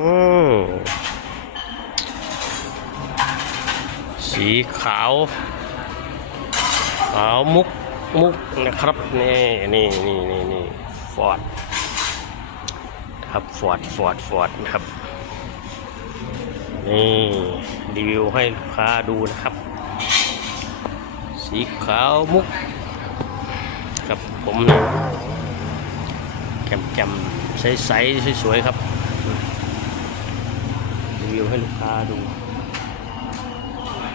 อืมสีขาวขาวมุกมุกนะครับนี่นี่นี่นี่นี่ฟอร์ดครับฟอร์ดฟอร์ดฟอร์ดนะครับนี่รีวิวให้ลูกค้าดูนะครับ สีขาวมุก ครับผมนะแจ่มแจ่มใสๆสวยๆครับ วิวให้ลูกค้าดู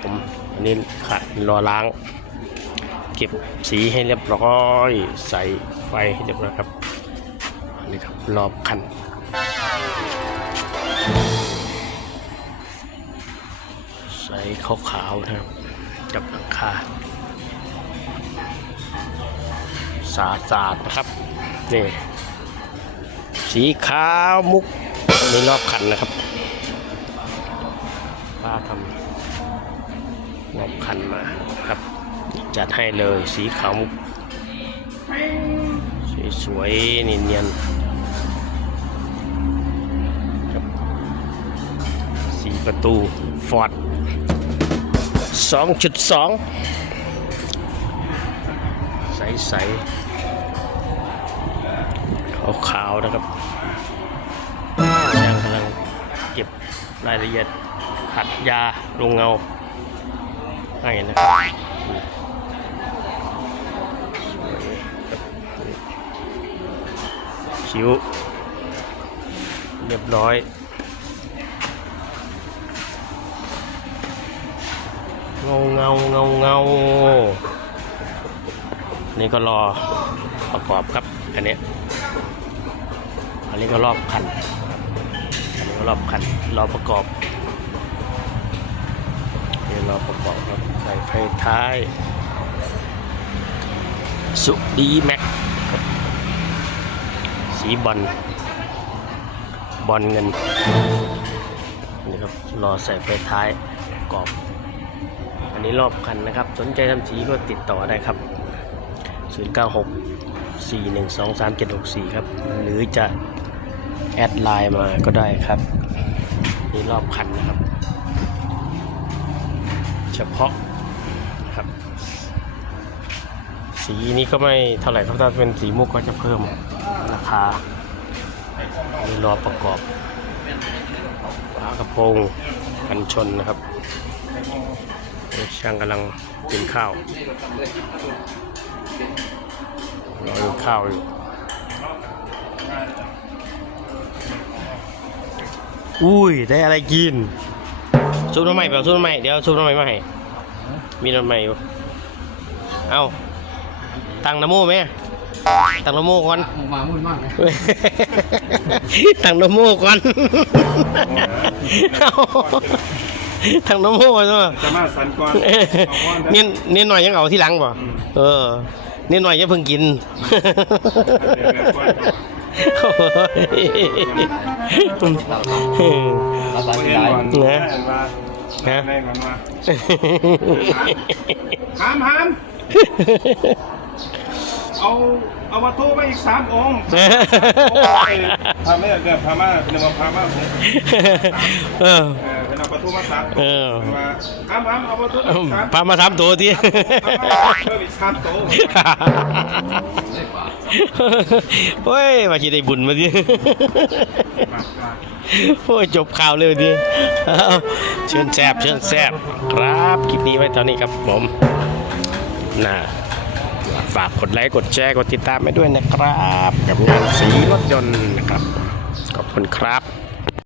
ผมอันนี้ขัดรอล้าง เก็บสีให้เรียบร้อย ใส่ไฟให้เรียบร้อยครับนนี้ครับรอบคันใส่ขาวๆนะครับจับหลังคาสาดาดนะครับนี่สีขาวมุกอันนี้รอบคันนะครับาทำรอบคันมาครับ จัดให้เลยสีขาวมุกสวยๆเนียนๆครับสีประตูฟอร์ด2.2 ใสๆขาวๆนะครับ เก็บรายละเอียดขัดยาลงเงาให้นะครับคิ้ว เรียบร้อยเงาเงาเงาเงานี่ก็รอประกอบครับ อันนี้ อันนี้ก็รอบคัน รอบคันรอประกอบนี่รอประกอบครับใส่ไฟท้ายสุดีแม็กสีบอลบอลเงินนี่ครับรอใส่ไฟท้ายกระกอบ อันนี้รอบคันนะครับ สนใจทำสีก็ติดต่อได้ครับ 096 412 3764 ครับ หรือจะ แอดไลน์มาก็ได้ครับ นี่รอบคันนะครับ เฉพาะครับ สีนี้ก็ไม่เท่าไหร่ครับถ้าเป็นสีมุกก็จะเพิ่มราคามีรอประกอบฝากระโปรงกันชนนะครับช่างกำลังกินข้าวรอกินข้าวอยู่ อุ้ยได้อะไรกินซุปน้ำใหม่เปล่าซุปน้ำใหม่เดี๋ยวซุปน้ำใหม่มาให้มีน้ำใหม่อยู่เอาตังนโมไหมตังนโมก่อนมามุ่นมากเลยตังนโมก่อนเอ้าตั้งนโมก่อนเนาะจะมาสันก่อนเอ้ยเนี่ยเนี่ยหน่อยยังเอาที่หลังป่ะเออเนี่ยหน่อยยังเพิ่งกิน โอ้ยเราตัดเห็นได้ก่อนนะเห็นว่าฮะแม่ก่อนว่าหามหามเอาเอามาทูมาอีกสามองค์โอ้ยพาไม่เกิดพามาเป็นมาพามาผมเออ เออเป็นเอาประตูมาสามเออมาหามหามเอาประตูมาอีกสามพามาสามตัวทีเอามาเพิ่มอีกสามโต๊ะโอ้ยมาชีได้บุญมาดิมามาโอ้ยจบข่าวเลยดิเอาเชิญแซบเชิญแซบครับคลิปนี้ไว้ตอนนี้ครับผมนะฝากกดไลค์กดแชร์กดติดตามไปด้วยนะครับ กับงานสีรถยนต์นะครับขอบคุณครับ